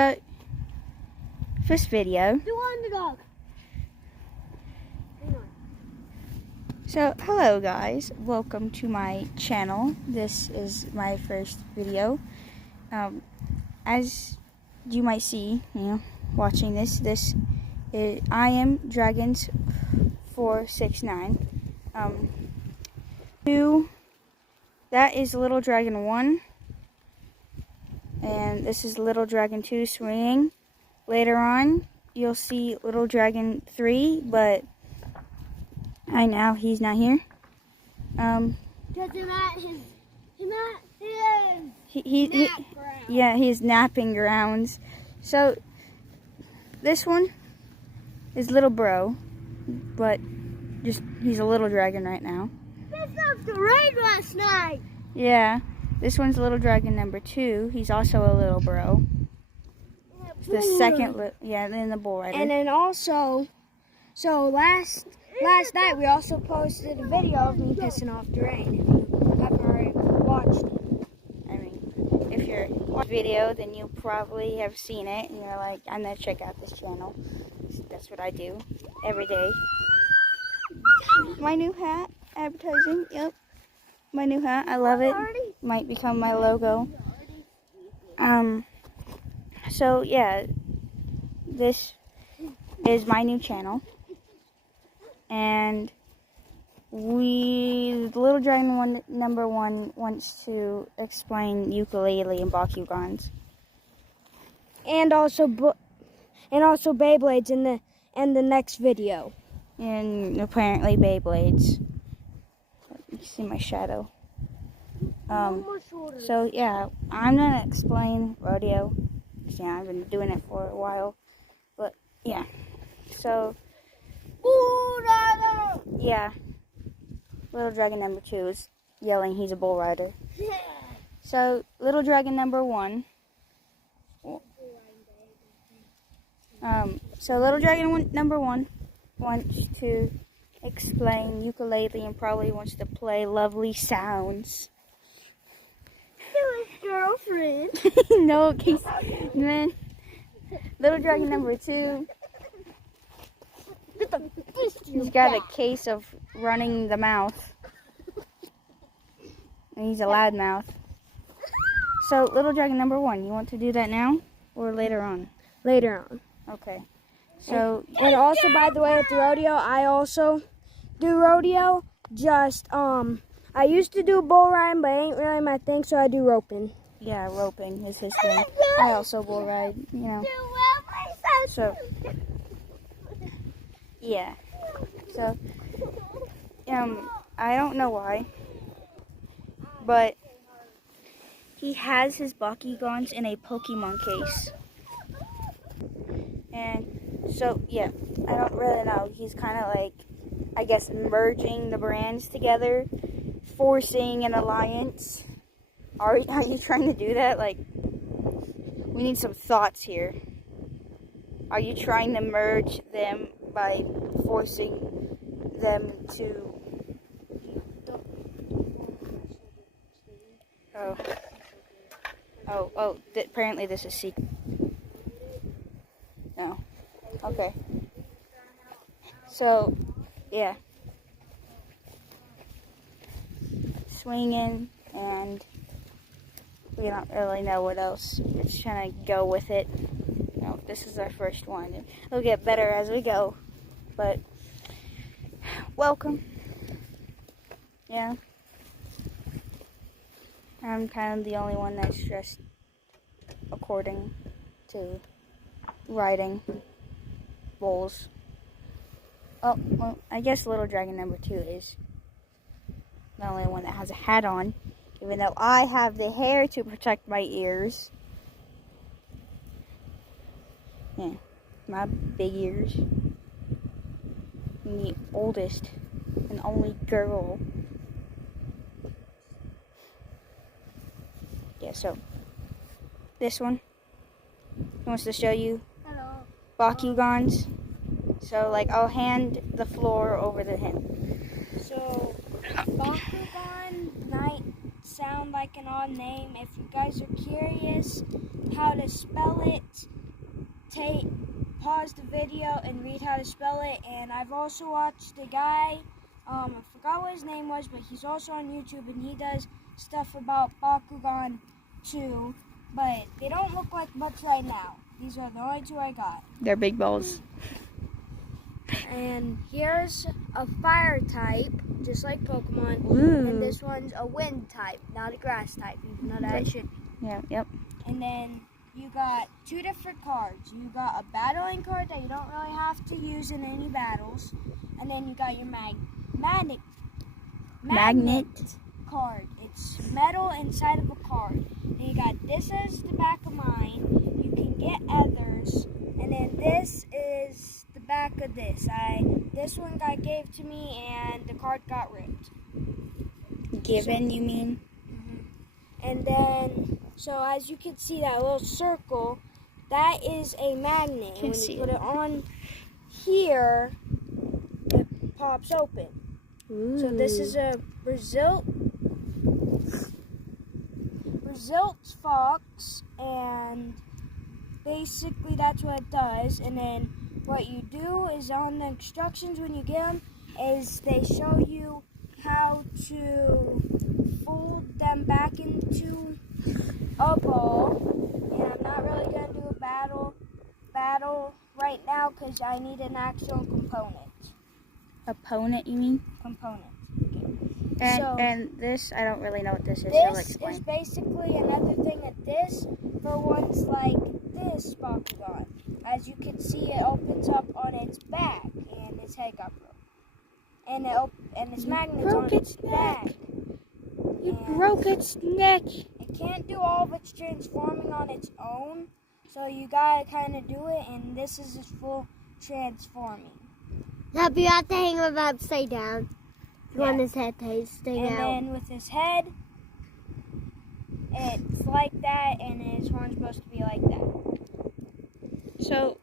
So, first video. Do underdog. Hang on. So, hello guys. Welcome to my channel. This is my first video. As you might see, watching this is I am Dragons 469. That is Little Dragon 1. And this is Little Dragon 2 swinging. Later on, you'll see Little Dragon 3, but he's not here. Because he's napping grounds. So this one is Little Bro, but he's a little dragon right now. This was the rain last night. Yeah, this one's Little Dragon number 2. He's also a little bro. It's the second, then the bull rider. And then also, so last night we also posted a video of me pissing off the rain. If you haven't already watched it. I mean, if you're watching the video, then you probably have seen it, and you're like, I'm gonna check out this channel. That's what I do every day. My new hat, advertising. Yep, my new hat. I love it. Might become my logo. So yeah, this is my new channel, and Little Dragon number 1 wants to explain Yooka-Laylee and Bakugans, and also Beyblades in the next video. And apparently Beyblades. You see my shadow. So yeah, I'm gonna explain rodeo. Yeah, I've been doing it for a while, but yeah. So yeah, Little Dragon number 2 is yelling he's a bull rider. So Little Dragon number 1. So Little Dragon number 1 wants to explain Yooka-Laylee and probably wants to play Lovely Sounds. Girlfriend. No, case. Man. Little Dragon number 2. He's got a case of running the mouth. And he's a loud mouth. So, Little Dragon number 1, you want to do that now or later on? Later on. Okay. So, and also, by the way, with the rodeo, I also do rodeo. Just, I used to do bull riding, but it ain't really my thing, so I do roping. Yeah, roping is his thing. I also bull ride, So, yeah. So, I don't know why, but he has his Bakugans in a Pokemon case. And so, yeah, I don't really know. He's kind of like, I guess, merging the brands together, forcing an alliance. Are you trying to do that? Like, we need some thoughts here. Are you trying to merge them by forcing them to... apparently this is secret. No. Okay. So, yeah. Swinging, and we don't really know what else. We're just trying to go with it. This is our first one. It'll get better as we go. But, welcome. Yeah. I'm kind of the only one that's dressed according to riding bulls. Oh, well, I guess Little Dragon number 2 is the only one that has a hat on, even though I have the hair to protect my ears. Yeah, my big ears. I'm the oldest and only girl. Yeah, so this one wants to show you Bakugans. So, like, I'll hand the floor over to him. So, Bakugan sound like an odd name. If you guys are curious how to spell it, pause the video and read how to spell it. And I've also watched a guy, I forgot what his name was, but he's also on YouTube and he does stuff about Bakugan too. But they don't look like much right now. These are the only two I got. They're big balls. And here's a fire type, just like Pokemon. Ooh. And this one's a wind type, not a grass type, even though that should be. Yeah, yep. And then you got two different cards. You got a battling card that you don't really have to use in any battles. And then you got your magnet card. It's metal inside of a card. And you got this as the back of mine. You can get others. And then this is the back of this. This one got gave to me and the card got ripped. Given, you mean? And then, so as you can see, that little circle, that is a magnet. And when you put it on here, it pops open. Ooh. So this is a Brazil fox, and basically that's what it does. And then what you do is on the instructions when you get them is they show you how to fold them back into a ball. And I'm not really going to do a battle right now because I need an actual component. Opponent, you mean? Component. And this, I don't really know what this is. So This explain. is basically another thing of this for ones like this Bakugan. As you can see, it opens up on its back and its head got broke. And its magnet's on its back. You broke its neck. It can't do all of its transforming on its own, so you gotta kind of do it, and this is its full transforming. Yep, you have to hang him upside down. You want his head to stay And out. then with his head, it's like that, and his horn's supposed to be like that. So,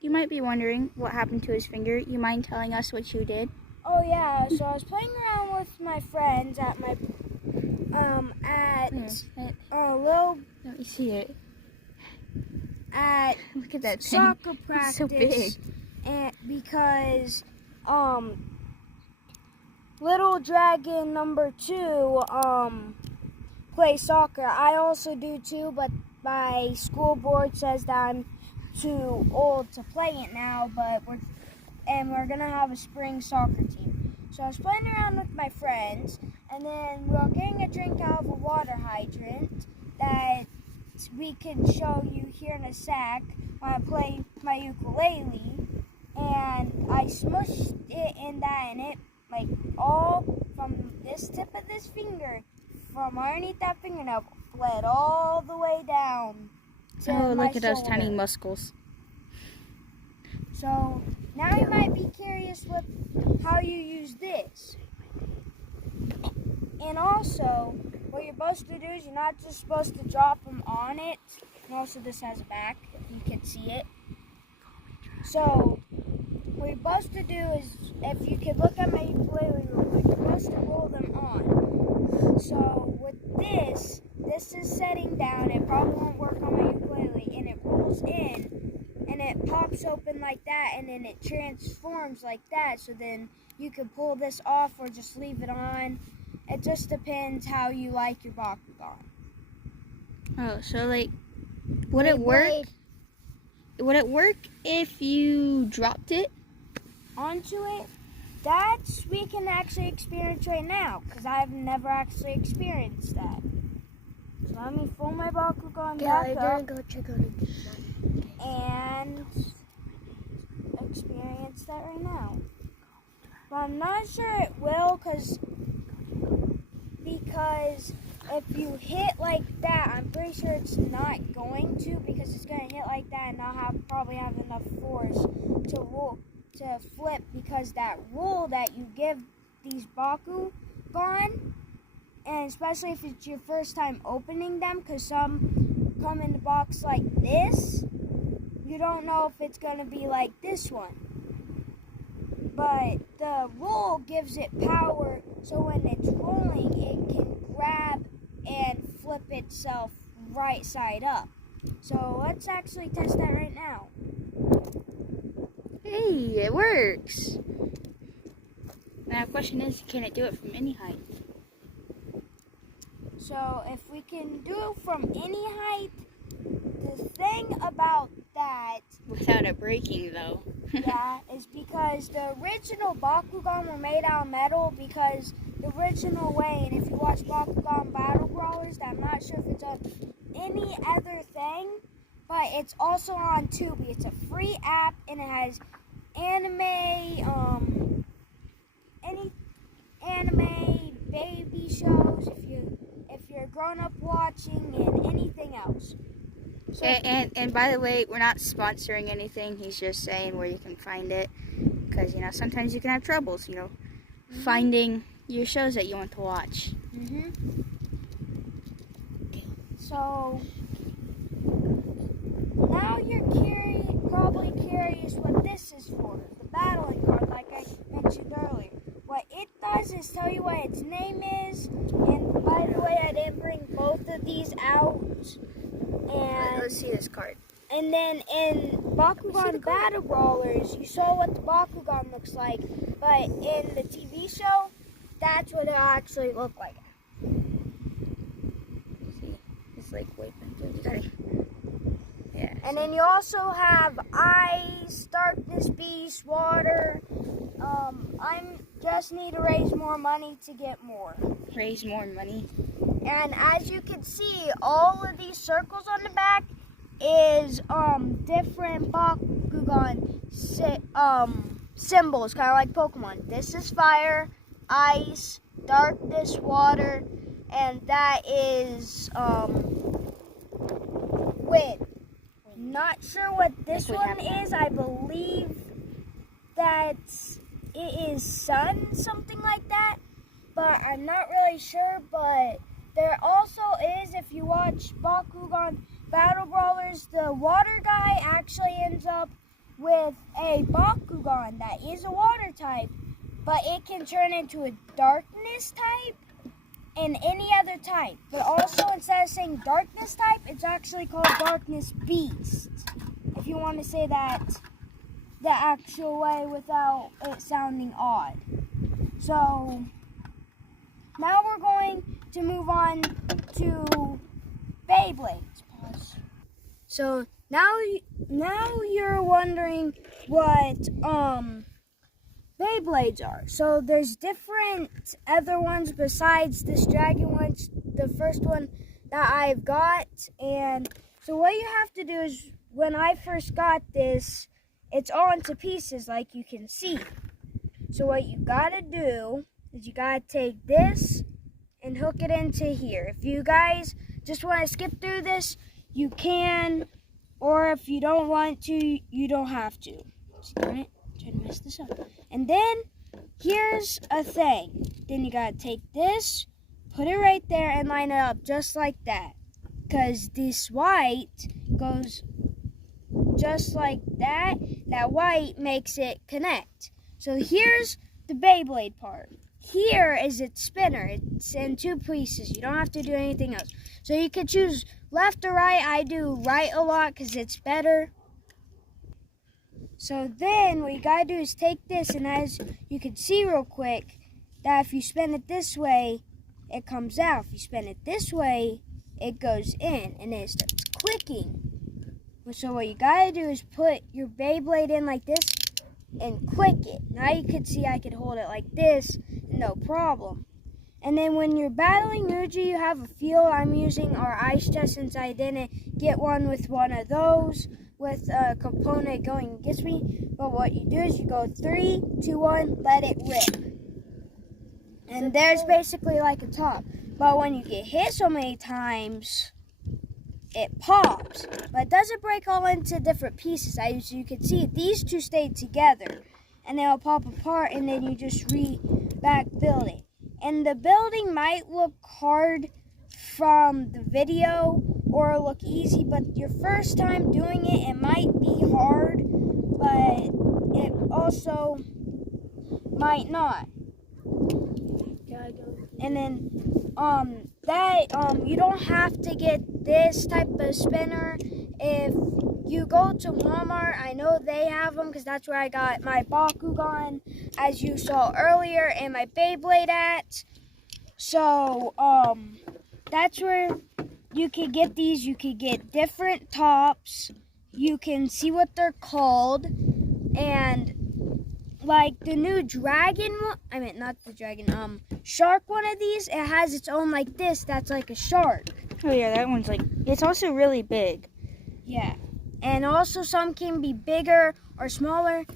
you might be wondering what happened to his finger. You mind telling us what you did? Oh yeah, so I was playing around with my friends at my Let me see it. at Look at that thing. soccer It's practice, so big. and because Little Dragon number 2 plays soccer. I also do too, but my school board says that I'm too old to play it now. But we're gonna have a spring soccer team. So I was playing around with my friends, and then we were getting a drink out of a water hydrant that we can show you here in a sec when I play my ukulele. And I smushed it in that, and it, like, all from this tip of this finger, from underneath that fingernail, bled all the way down to Oh, my look at those shoulder. tiny muscles. So now you might be curious with how you use this. And also, what you're supposed to do is you're not just supposed to drop them on it. And also this has a back, if you can see it. So what you're supposed to do is, if you can look at my ukulele real quick, you're supposed to roll them on. So with this is setting down. It probably won't work on my ukulele, and it rolls in, and it pops open like that, and then it transforms like that. So then you can pull this off or just leave it on. It just depends how you like your Bakugan. Oh, so like, would it work? Would it work if you dropped it? Onto it, that's we can actually experience right now, because I've never actually experienced that. So let me pull my Bakugan Yeah, back I'm up gonna go check on it. and experience that right now. But I'm not sure it will, because if you hit like that, I'm pretty sure it's not going to, because it's going to hit like that and not probably have enough force to flip, because that roll that you give these Bakugan, and especially if it's your first time opening them, because some come in the box like this, you don't know if it's going to be like this one. But the roll gives it power, so when it's rolling, it can grab and flip itself right side up. So let's actually test that right now. Hey, it works. Now the question is, can it do it from any height? So if we can do it from any height, the thing about that, Without it breaking, though. yeah, is because the original Bakugan were made out of metal, because the original way, and if you watch Bakugan Battle Brawlers, I'm not sure if it's on any other thing, but it's also on Tubi. It's a free app, and it has anime, any anime, baby shows, if you're grown up watching, and anything else. So, And by the way, we're not sponsoring anything. He's just saying where you can find it. Because, sometimes you can have troubles, finding your shows that you want to watch. So now you're probably curious what this is for. The battling card, like I mentioned earlier. What it does is tell you what its name is. And by the way, I didn't bring both of these out. And Let's see this card. And then in Bakugan Battle Brawlers, you saw what the Bakugan looks like, but in the TV show, that's what it actually looked like. See, it's like way back there. You gotta, yeah. And then you also have Ice, Darkness Beast, Water. I just need to raise more money to get more. Raise more money. And as you can see, all of these circles on the back is different Bakugan symbols, kind of like Pokemon. This is fire, ice, darkness, water, and that is wind. Not sure what this one is. I believe that it is sun, something like that, but I'm not really sure. But there also is, if you watch Bakugan Battle Brawlers, the water guy actually ends up with a Bakugan that is a water type, but it can turn into a darkness type and any other type. But also, instead of saying darkness type, it's actually called Darkness Beast, if you want to say that the actual way without it sounding odd. So now we're going to move on to Beyblades. So now you're wondering what Beyblades are. So there's different other ones besides this dragon one, the first one that I've got. And so what you have to do is, when I first got this, it's all into pieces like you can see. So what you gotta do is you gotta take this and hook it into here. If you guys just want to skip through this, you can, or if you don't want to, you don't have to. See, darn it, trying to mess this up. And then here's a thing. Then you gotta take this, put it right there, and line it up just like that. Because this white goes just like that. That white makes it connect. So here's the Beyblade part. Here is its spinner. It's in two pieces. You don't have to do anything else. So you can choose left or right. I do right a lot because it's better. So then what you gotta do is take this, and as you can see real quick, that if you spin it this way, it comes out. If you spin it this way, it goes in, and it starts clicking. So what you gotta do is put your Beyblade in like this and click it. Now you can see I could hold it like this, no problem. And then when you're battling Muji, you have a field. I'm using our ice chest since I didn't get one with one of those with a component going against me. But what you do is you go 3, 2, 1, let it rip. And there's basically like a top. But when you get hit so many times, it pops. But it doesn't break all into different pieces. As you can see, these two stayed together. And they'll pop apart, and then you just back building. And the building might look hard from the video or look easy, but your first time doing it, it might be hard, but it also might not. And then you don't have to get this type of spinner. If you go to Walmart, I know they have them because that's where I got my Bakugan, as you saw earlier, and my Beyblade at. So, that's where you can get these. You can get different tops. You can see what they're called. And, like, the new dragon one, not the dragon, shark one of these, it has its own like this, that's like a shark. Oh yeah, that one's like, it's also really big. Yeah. And also some can be bigger or smaller.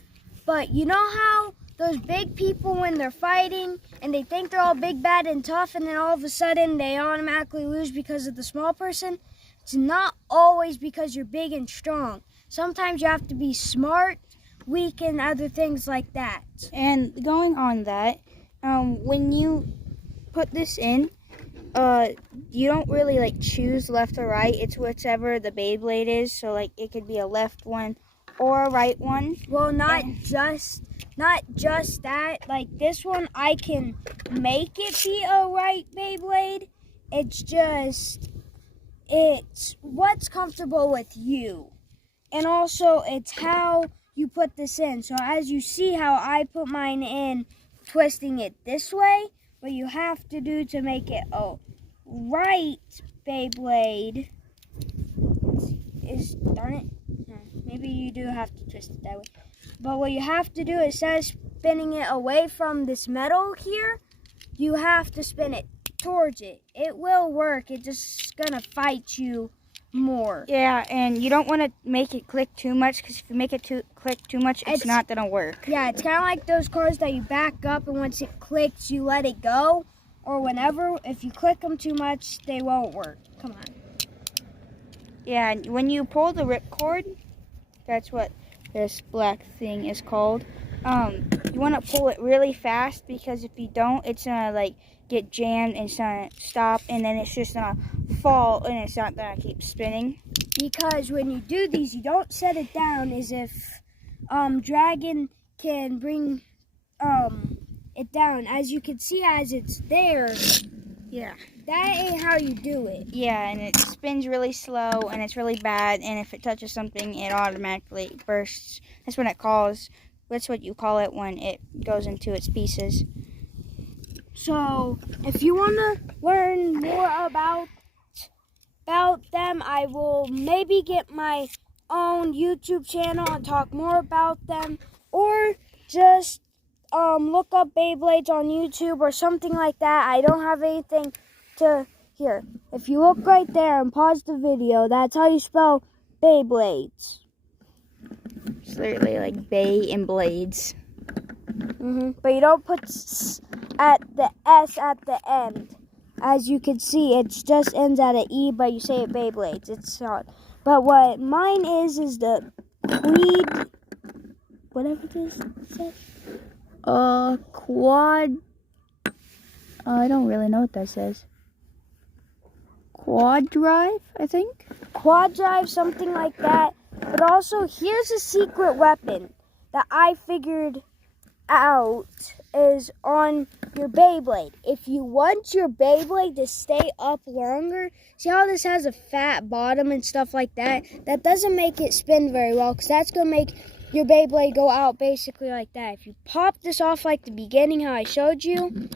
But you know how those big people, when they're fighting and they think they're all big, bad, and tough, and then all of a sudden they automatically lose because of the small person? It's not always because you're big and strong. Sometimes you have to be smart, weak, and other things like that. And going on that, when you put this in, you don't really like choose left or right. It's whichever the Beyblade is. So like it could be a left one or a right one. Well, not just that. Like this one, I can make it be a right Beyblade. It's what's comfortable with you. And also, it's how you put this in. So as you see how I put mine in, twisting it this way, what you have to do to make it a right Beyblade is, darn it, no, maybe you do have to twist it that way. But what you have to do, instead of spinning it away from this metal here, you have to spin it towards it. It will work. It's just gonna fight you more. Yeah, and you don't want to make it click too much, because if you make it click too much, it's not gonna work. Yeah, it's kind of like those cars that you back up, and once it clicks, you let it go. Or whenever, if you click them too much, they won't work. Come on. Yeah, and when you pull the ripcord, that's what this black thing is called. You want to pull it really fast, because if you don't, it's gonna like get jammed and it's gonna stop, and then it's just gonna fall and it's not gonna keep spinning. Because when you do these, you don't set it down as if Dragon can bring it down. As you can see, as it's there, Yeah. that ain't how you do it. Yeah, and it spins really slow, and it's really bad, and if it touches something, it automatically bursts. That's what you call it when it goes into its pieces. So, if you want to learn more about them, I will maybe get my own YouTube channel and talk more about them, or just look up Beyblades on YouTube or something like that. I don't have anything to here. If you look right there and pause the video, that's how you spell Beyblades. It's literally like bay and blades. But you don't put at the S at the end. As you can see, it just ends at an E, but you say it Beyblades. It's not. But what mine is the Queed, whatever this says. Quad. I don't really know what that says. Quad drive, I think. Quad drive, something like that. But also, here's a secret weapon that I figured out is on your Beyblade. If you want your Beyblade to stay up longer, see how this has a fat bottom and stuff like that? That doesn't make it spin very well, because that's going to make your Beyblade go out basically like that. If you pop this off like the beginning, how I showed you,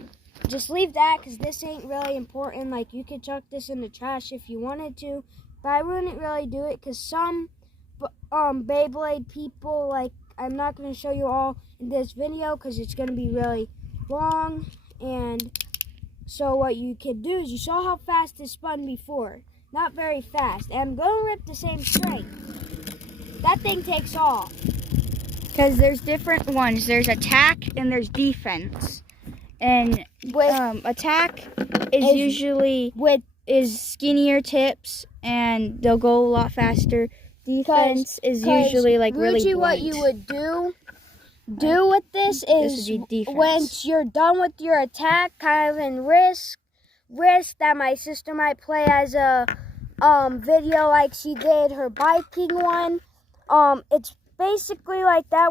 just leave that, because this ain't really important. Like, you could chuck this in the trash if you wanted to, but I wouldn't really do it, because some Beyblade people, like, I'm not going to show you all in this video because it's going to be really long. And so what you can do is, you saw how fast it spun before. Not very fast. And I'm going to rip the same string. That thing takes off. Because there's different ones. There's attack and there's defense. And attack is usually is skinnier tips, and they'll go a lot faster. Defense is usually like really blunt. What you would do with this is, once you're done with your attack, kind of in risk that my sister might play as a video like she did her biking one. It's basically like that,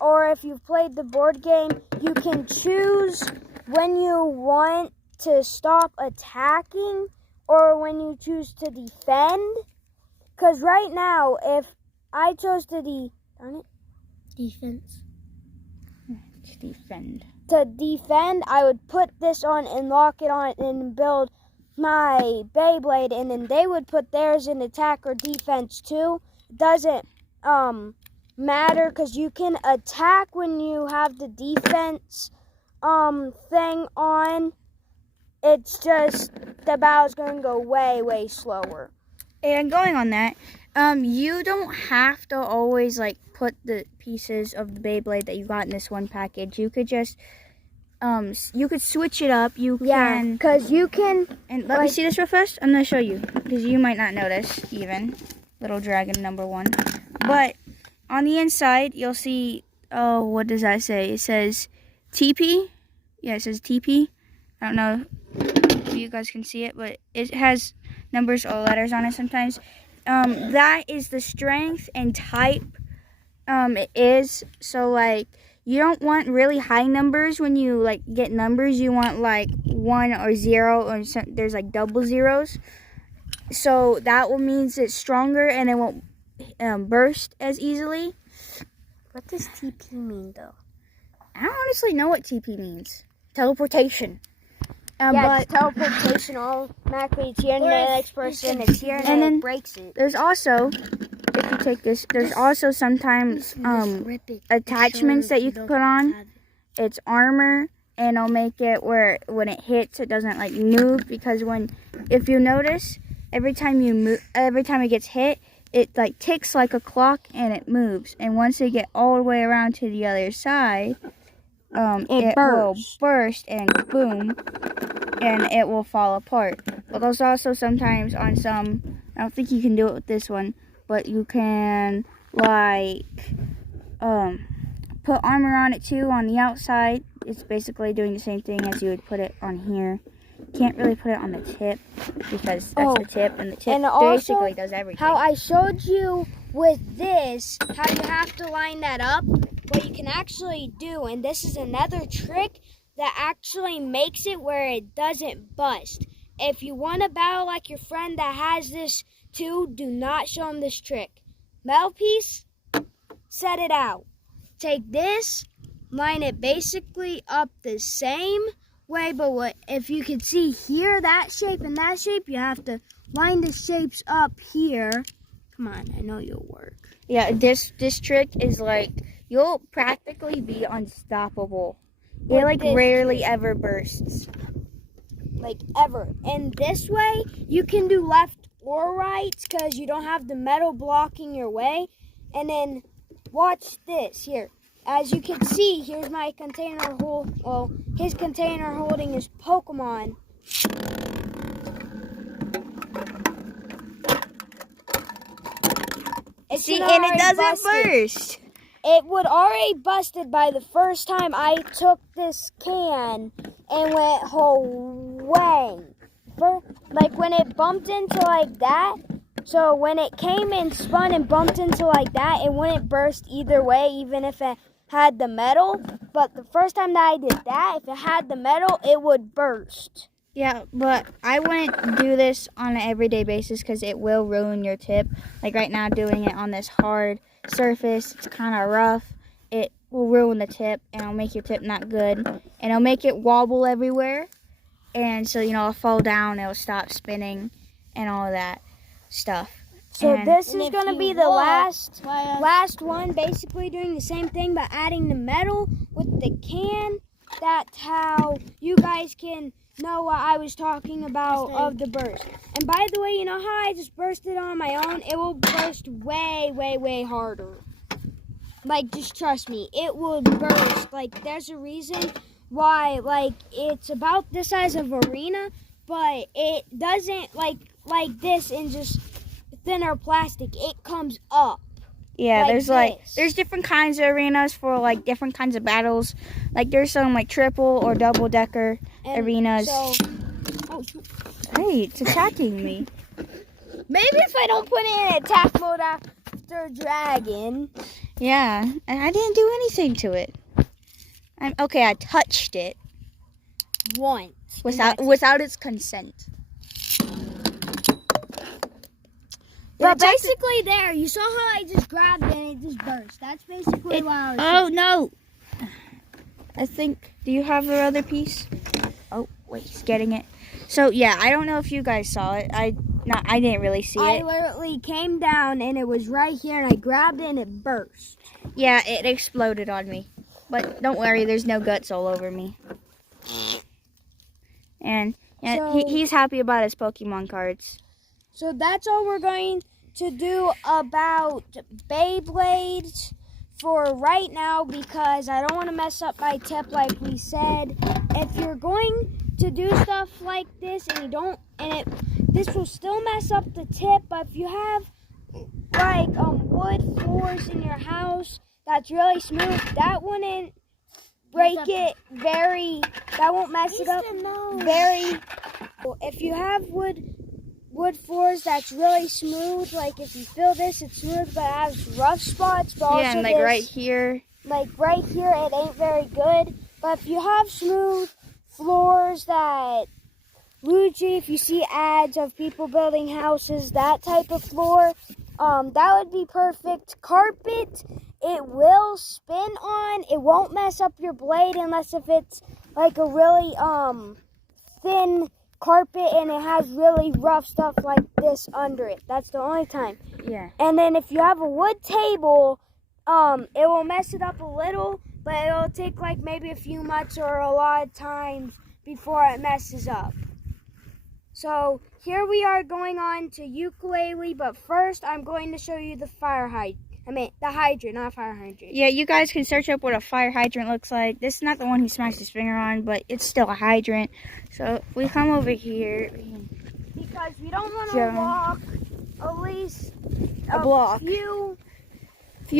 or if you've played the board game, you can choose when you want to stop attacking or when you choose to defend. Because right now, if I chose to Defense. defend, I would put this on and lock it on and build my Beyblade, and then they would put theirs in attack or defense too. Doesn't matter because you can attack when you have the defense thing on. It's just the battle's going to go way, way slower. And going on that, you don't have to always like put the pieces of the Beyblade that you got in this one package. You could just, you could switch it up. You can, because you can. and let me see this real fast. I'm gonna show you because you might not notice even. Little Dragon number 1, but on the inside you'll see. Oh, what does that say? It says TP. Yeah, it says TP. I don't know if you guys can see it, but it has numbers or letters on it sometimes. That is the strength and type it is. So like you don't want really high numbers when you like get numbers. You want like 1 or 0 or there's like double zeros. So that will means it's stronger and it won't burst as easily. What does TP mean, though? I don't honestly know what TP means. Teleportation. But it's teleportation automatically. It's here and the next person. It's here and then it breaks it. There's also, if you take this, there's also sometimes attachments that you can put on. It's armor, and it'll make it where when it hits, it doesn't like move, because if you notice, every time it gets hit, it like ticks like a clock and it moves. And once they get all the way around to the other side, it will burst and boom, and it will fall apart. But there's also sometimes on some, I don't think you can do it with this one, but you can like put armor on it too on the outside. It's basically doing the same thing as you would put it on here. You can't really put it on the tip because that's the tip, and the tip basically does everything. How I showed you with this, how you have to line that up, what you can actually do, and this is another trick that actually makes it where it doesn't bust. If you want to battle like your friend that has this too, do not show him this trick. Metal piece, set it out. Take this, line it basically up the same way, but if you can see here, that shape and that shape, you have to line the shapes up here. Come on, I know you'll work. Yeah, this trick is like, you'll practically be unstoppable. It like rarely ever bursts. Like ever. And this way, you can do left or right because you don't have the metal blocking your way. And then watch this here. As you can see, here's my container his container holding his Pokemon. And it doesn't burst. It would already busted by the first time I took this can and went whole wang. Like when it bumped into like that, so when it came and spun and bumped into like that, it wouldn't burst either way, even if it had the metal. But the first time that I did that, if it had the metal, it would burst. Yeah, but I wouldn't do this on an everyday basis because it will ruin your tip. Like right now, doing it on this hard surface, it's kind of rough. It will ruin the tip, and it'll make your tip not good. And it'll make it wobble everywhere. And so, it'll fall down, it'll stop spinning, and all of that stuff. So this is going to be the last one, basically doing the same thing, but adding the metal with the can. That's how you guys can know what I was talking about of the burst. And by the way, you know how I just bursted on my own? It will burst way, way, way harder. Like, just trust me, it will burst. Like, there's a reason why, like, it's about this size of arena, but it doesn't, like this in just thinner plastic. It comes up. Yeah, like there's different kinds of arenas for like different kinds of battles. Like there's some like triple or double decker arenas. Hey, it's attacking me. Maybe if I don't put it in attack mode after dragon. Yeah, and I didn't do anything to it. I touched it. once. without its consent. But basically, there, you saw how I just grabbed it and it just burst. That's basically what I was saying. Oh no! I think. Do you have your other piece? Oh wait, he's getting it. So yeah, I don't know if you guys saw it. I didn't really see I it. literally came down and it was right here and I grabbed it and it burst. Yeah, it exploded on me. But don't worry, there's no guts all over me. And So- he's happy about his Pokemon cards. So that's all we're going to do about Beyblades for right now because I don't want to mess up my tip like we said. If you're going to do stuff like this and you don't, this will still mess up the tip, but if you have like wood floors in your house that's really smooth, that wouldn't break it that won't mess it up very. If you have wood floors that's really smooth, like if you feel this, it's smooth but it has rough spots, but also Yeah, and like this, right here. like right here it ain't very good. But if you have smooth floors that Luigi, if you see ads of people building houses, that type of floor, that would be perfect. Carpet, it will spin on, it won't mess up your blade unless if it's like a really thin carpet and it has really rough stuff like this under it. That's the only time. Yeah. And then if you have a wood table, it will mess it up a little, but it'll take like maybe a few months or a lot of times before it messes up. So here we are going on to ukulele, but first I'm going to show you the the hydrant, not fire hydrant. Yeah, you guys can search up what a fire hydrant looks like. This is not the one he smashed his finger on, but it's still a hydrant. So if we come over here, Because we don't want Yeah. to walk at least A block. few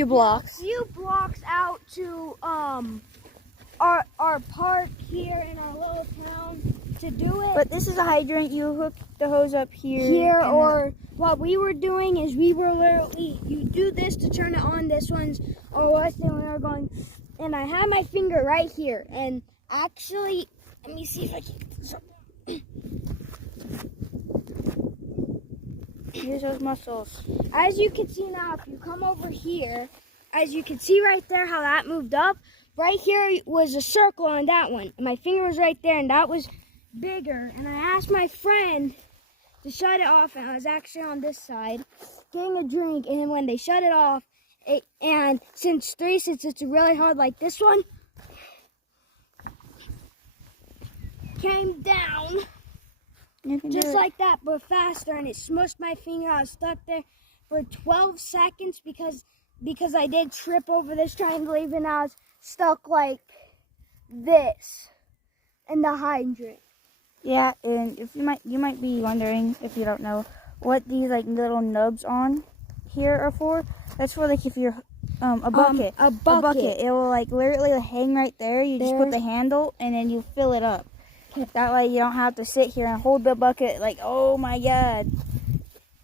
blocks. few blocks out to our park here in our little town to do it. But this is a hydrant. You hook the hose up here. and, Or what we were doing is we were literally, you do this to turn it on. This one's or worse than we were going, and I had my finger right here, and actually let me see if I can get this up. use those muscles. As you can see now, if you come over here, as you can see right there how that moved up, right here was a circle on that one. My finger was right there and that was bigger. And I asked my friend to shut it off, and I was actually on this side getting a drink, and then when they shut it off, and since it's really hard like this one, came down. You can Just do like that, but faster, and it smushed my finger. I was stuck there for 12 seconds because I did trip over this triangle, even I was stuck like this in the hydrant. Yeah, and if you might be wondering, if you don't know, what these like little nubs on here are for. That's for like if you're a bucket. A bucket. It will like literally hang right there. You just put the handle and then you fill it up. That way you don't have to sit here and hold the bucket like, oh my god.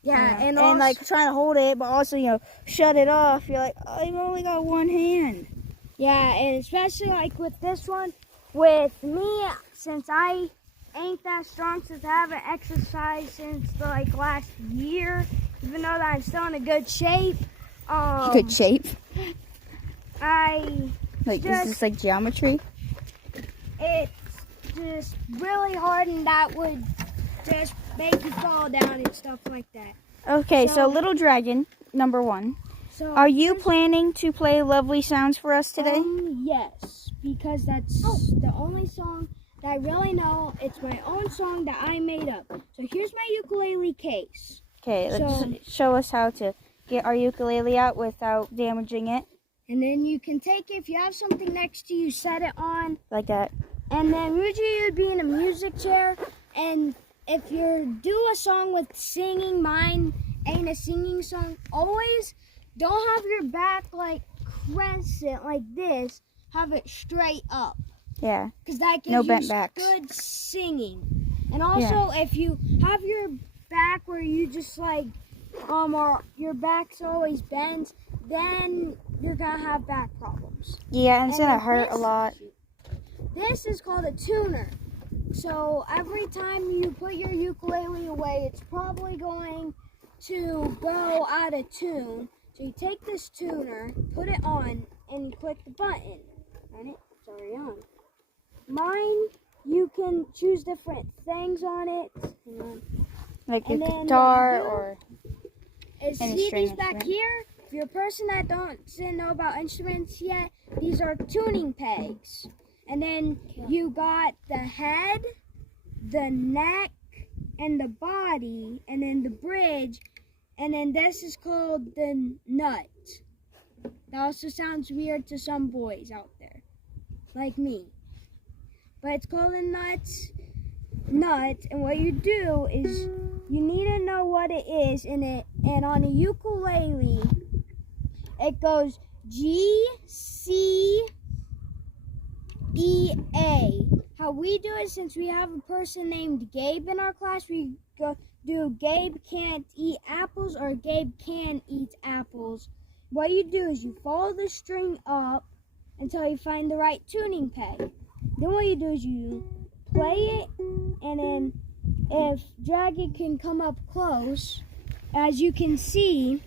Yeah, and also, like trying to hold it, but also shut it off. You're like, oh, I've only got one hand. yeah, and especially like with this one, with me, since I ain't that strong, since I haven't exercised since the last year, even though that I'm still in a good shape. Good shape. I Like Just- is this like geometry? it's just really hard, and that would just make you fall down and stuff like that. Okay, so So- Little Dragon, number 1. So Are you planning to play Lovely Sounds for us today? Yes, because that's the only song that I really know. It's my own song that I made up. So here's my ukulele case. Okay, let's So- show us how to get our ukulele out without damaging it. And then you can take it, if you have something next to you, set it on. Like that. And then usually you'd be in a music chair. And if you do a song with singing, mine ain't a singing song, always don't have your back like crescent like this. Have it straight up. Yeah. Because that gives No you bent backs. good singing. And also, if you have your back where you just or your back's always bends, then you're gonna have back problems. Yeah, and it's gonna And hurt a this- lot. This is called a tuner. So every time you put your ukulele away, it's probably going to go out of tune. So you take this tuner, put it on, and you click the button. And it's already on. Mine, you can choose different things on it. Hang on. Like a And then guitar what you or Is any see string these back instrument. here? If you're a person that doesn't know about instruments yet, these are tuning pegs. And then you got the head, the neck, and the body, and then the bridge, and then this is called the nut. That also sounds weird to some boys out there, like me. But it's called a nut, and what you do is you need to know what it is, and on a ukulele, it goes G, C, E, A. How we do it, since we have a person named Gabe in our class, we do Gabe can't eat apples or Gabe can eat apples. What you do is you follow the string up until you find the right tuning peg. Then what you do is you play it, and then if Dragon can come up close, as you can see,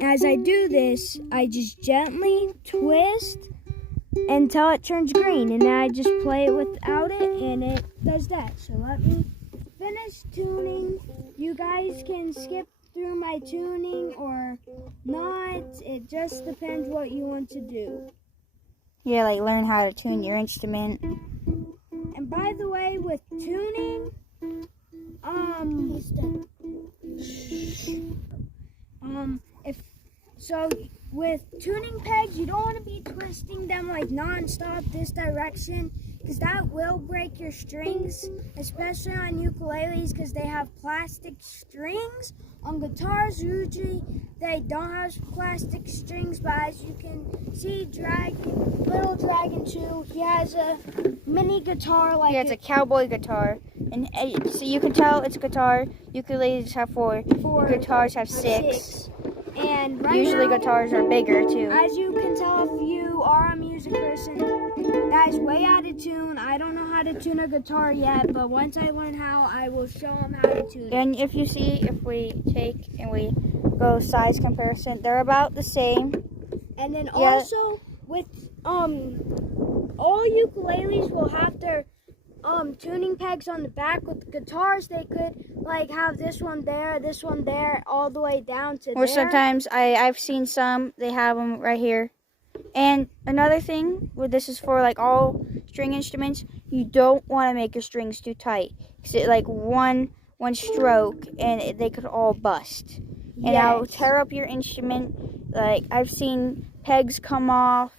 as I do this, I just gently twist until it turns green, and then I just play it without it, and it does that. So let me finish tuning. You guys can skip through my tuning or not. It just depends what you want to do. yeah, like learn how to tune your instrument. And by the way, with tuning, with tuning pegs, you don't want to be twisting them like non-stop this direction, because that will break your strings, especially on ukuleles, because they have plastic strings. On guitars, usually they don't have plastic strings, but as you can see, Little Dragon 2, he has a mini guitar like Yeah, it's a cowboy guitar, and so you can tell it's a guitar. Ukuleles have four. Guitars have six. And right Usually now, guitars are bigger too. as you can tell, if you are a music person, that is way out of tune. I don't know how to tune a guitar yet, but once I learn how, I will show them how to tune it. And if you see, if we take and we go size comparison, they're about the same. And then Yeah. also with all ukuleles will have their tuning pegs on the back. With guitars, they could like have this one there, all the way down to Or there. sometimes I've seen some, they have them right here. And another thing, this is for like all string instruments, you don't want to make your strings too tight. Because it like one stroke and they could all bust. And that'll tear up your instrument. Like I've seen pegs come off.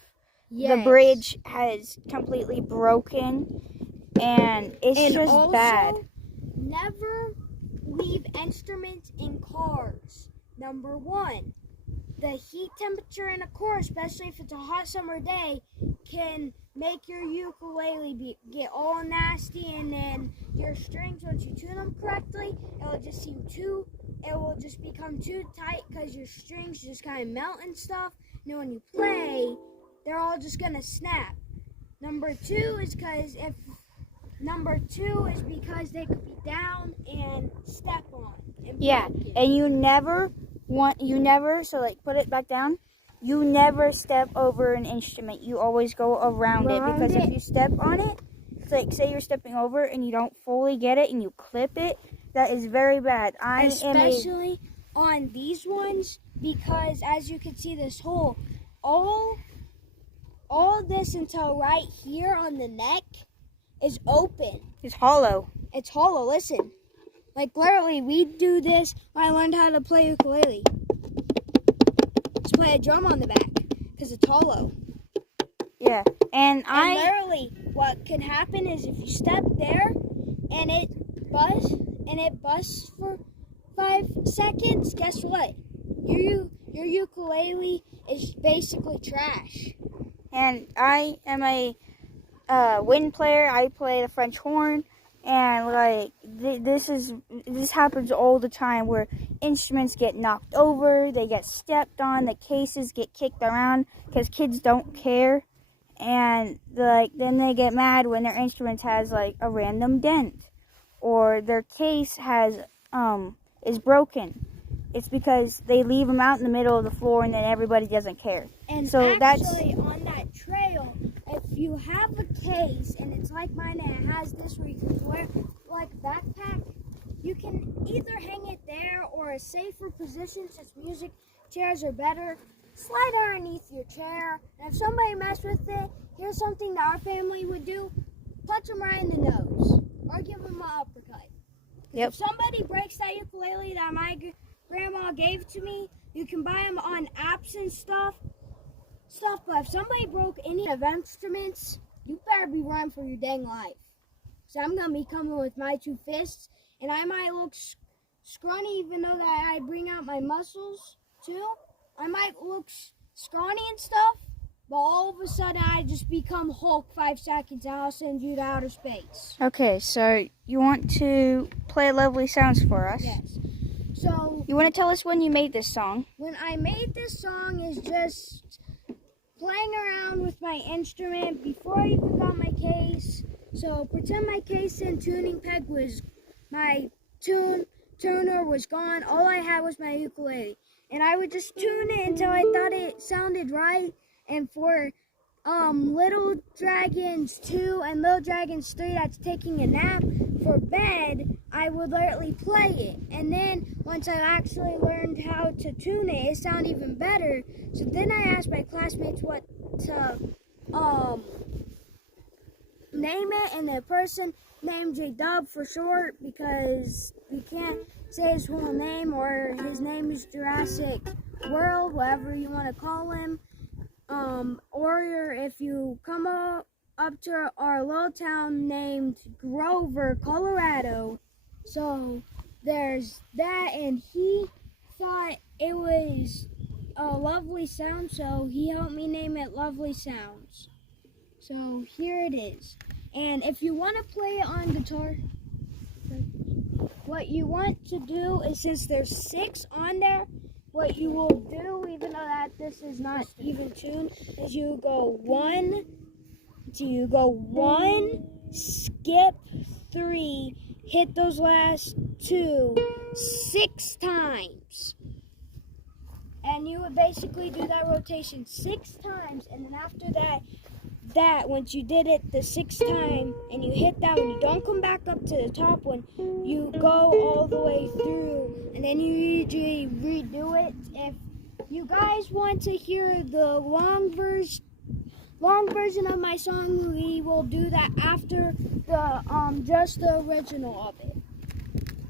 Yes. The bridge has completely broken. And it's just also, bad. Never leave instruments in cars. Number one, the heat temperature in a car, especially if it's a hot summer day, can make your ukulele get all nasty, and then your strings, once you tune them correctly, it will just become too tight because your strings just kind of melt and stuff. And then when you play, they're all just gonna snap. Number two is because they could be down and step on. And Yeah, break it. and so like put it back down. You never step over an instrument. You always go around it, because if you step on it, it's like say you're stepping over and you don't fully get it and you clip it, that is very bad. Especially on these ones, because as you can see, this hole, all this until right here on the neck is open. It's hollow. It's hollow. Listen, like literally, we do this when I learned how to play ukulele. Just play a drum on the back because it's hollow. Yeah, and literally, what can happen is if you step there and it busts for 5 seconds, guess what? Your ukulele is basically trash. And I am a wind player. I play the French horn, and like this happens all the time where instruments get knocked over, they get stepped on, the cases get kicked around because kids don't care. and like then they get mad when their instrument has like a random dent or their case has is broken. It's because they leave them out in the middle of the floor and then everybody doesn't care. And So actually, on that trail, if you have a case and it's like mine and it has this where you can wear like a backpack, you can either hang it there or a safer position since music chairs are better. Slide underneath your chair, and if somebody mess with it, here's something that our family would do: punch them right in the nose or give them an uppercut. Yep. If somebody breaks that ukulele that my grandma gave to me, you can buy them on apps and stuff. But if somebody broke any of instruments, you better be running for your dang life. So I'm gonna be coming with my 2 fists, and I might look scrawny even though that I bring out my muscles too. I might look scrawny and stuff, but all of a sudden I just become Hulk 5 seconds and I'll send you to outer space. Okay, so you want to play Lovely Sounds for us? Yes. So You want to tell us when you made this song? when I made this song is just playing around with my instrument before I even got my case. So pretend my case and tuning peg was my tuner was gone. All I had was my ukulele. And I would just tune it until I thought it sounded right. And for Little Dragons 2 and Little Dragons 3 that's taking a nap for bed, I would literally play it. And then once I actually learned how to tune it, it sounded even better. So then I asked my classmates what to name it, and the person named J-Dub for short because we can't say his whole name, or his name is Jurassic World, whatever you want to call him. Or if you come up to our little town named Grover, Colorado. So there's that, and he thought it was a lovely sound, so he helped me name it Lovely Sounds. So here it is. And if you want to play it on guitar, what you want to do is, since there's 6 on there, what you will do, even though that this is not even tuned, is you go 1, skip 3, hit those last 2 6 times. And you would basically do that rotation 6 times, and then after that, once you did it the 6th time and you hit that one, you don't come back up to the top one, you go all the way through, and then you usually redo it. If you guys want to hear the long version of my song, we will do that after the just the original of it.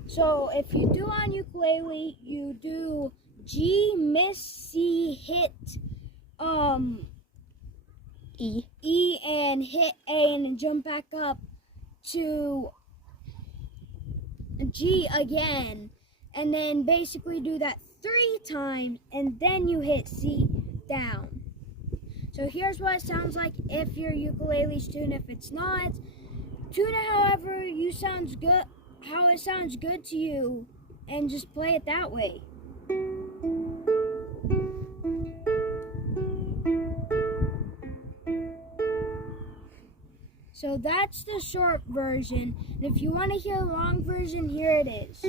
So if you do on ukulele, you do G, miss, C, hit E and hit A, and then jump back up to G again, and then basically do that 3 times, and then you hit C down. So here's what it sounds like if your ukulele's tuned. If it's not, tune it however how it sounds good to you, and just play it that way. So that's the short version. And if you want to hear the long version, here it is.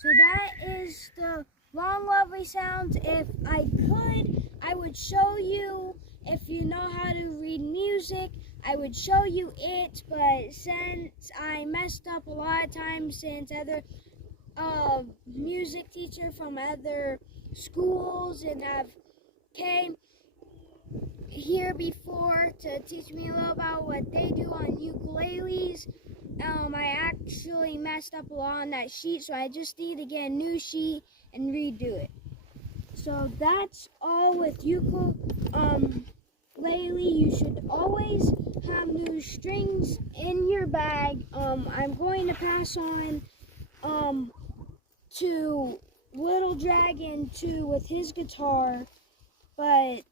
So that is the long, lovely sounds. If I could, I would show you. If you know how to read music, I would show you it. But since I messed up a lot of times, since other music teacher from other schools and have came here before to teach me a little about what they do on ukuleles. I actually messed up a lot on that sheet, so I just need to get a new sheet and redo it. So that's all with ukulele. You should always have new strings in your bag. I'm going to pass on to Little Dragon too with his guitar, but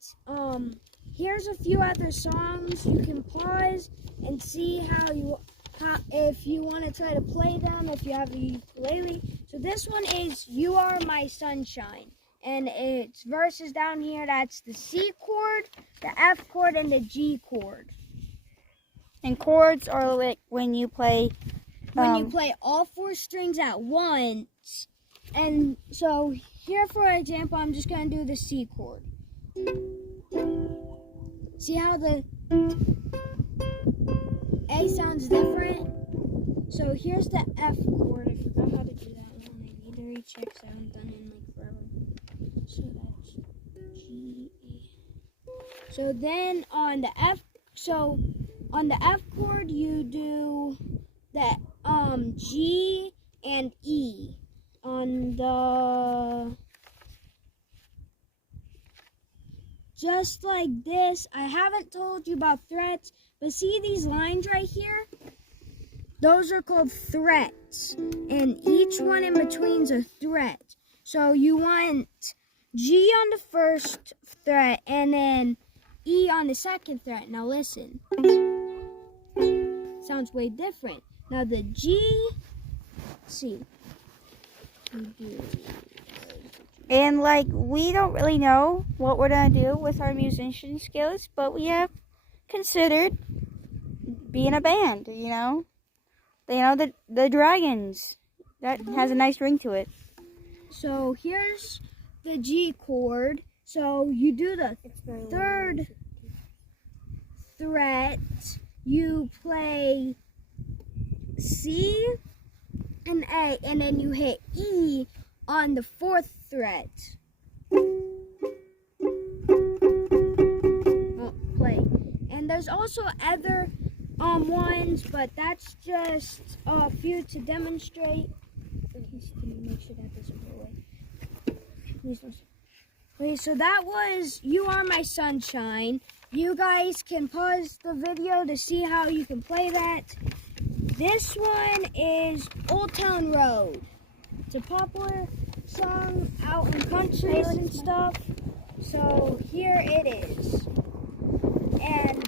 here's a few other songs. You can pause and see if you want to try to play them if you have a ukulele. So this one is You Are My Sunshine, and it's verses down here. That's the C chord, the F chord, and the G chord. And chords are like when you play All four strings at once. And so here, for example, I'm just going to do the C chord. See how the A sounds different? So here's the F chord. I forgot how to do that one. I need to recheck, so I haven't done it in like forever. So that's G, A. So then on the F chord, you do the G and E. On the, just like this. I haven't told you about frets, but see these lines right here? Those are called frets, and each one in between is a fret. So you want G on the first fret and then E on the second fret. Now listen. Sounds way different. Now the G, see. And like, we don't really know what we're gonna do with our musician skills, but we have considered being a band, you know? The Dragons. That has a nice ring to it. So here's the G chord. So you do the third fret, you play C and A, and then you hit E on the fourth fret. Oh, play. And there's also other ones, but that's just a few to demonstrate. Please, can you make sure that doesn't go away? Please don't. Okay, so that was You Are My Sunshine. You guys can pause the video to see how you can play that. This one is Old Town Road. It's a popular song out in countries and stuff. So here it is. And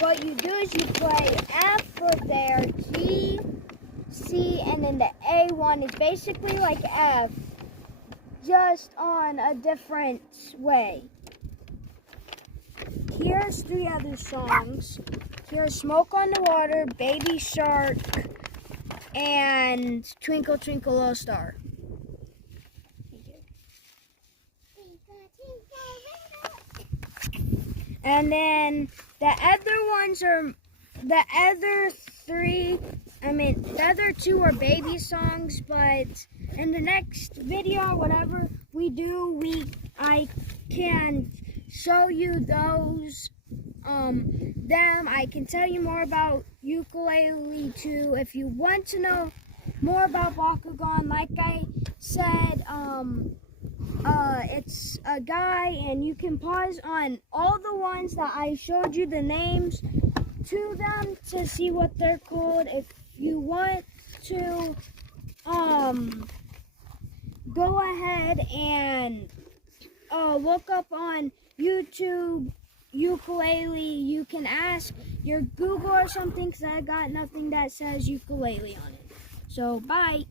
what you do is you play F for there, G, C, and then the A one is basically like F, just on a different way. Here's three other songs. Here's Smoke on the Water, Baby Shark, and Twinkle Twinkle Little Star. And then the other ones are, the other two are baby songs, but in the next video, whatever we do, I can show you those, them. I can tell you more about ukulele too. If you want to know more about Bakugan, like I said, it's a guy, and you can pause on all the ones that I showed you the names to them to see what they're called. If you want to go ahead and look up on YouTube ukulele. You can ask your Google or something, because I got nothing that says ukulele on it. So bye.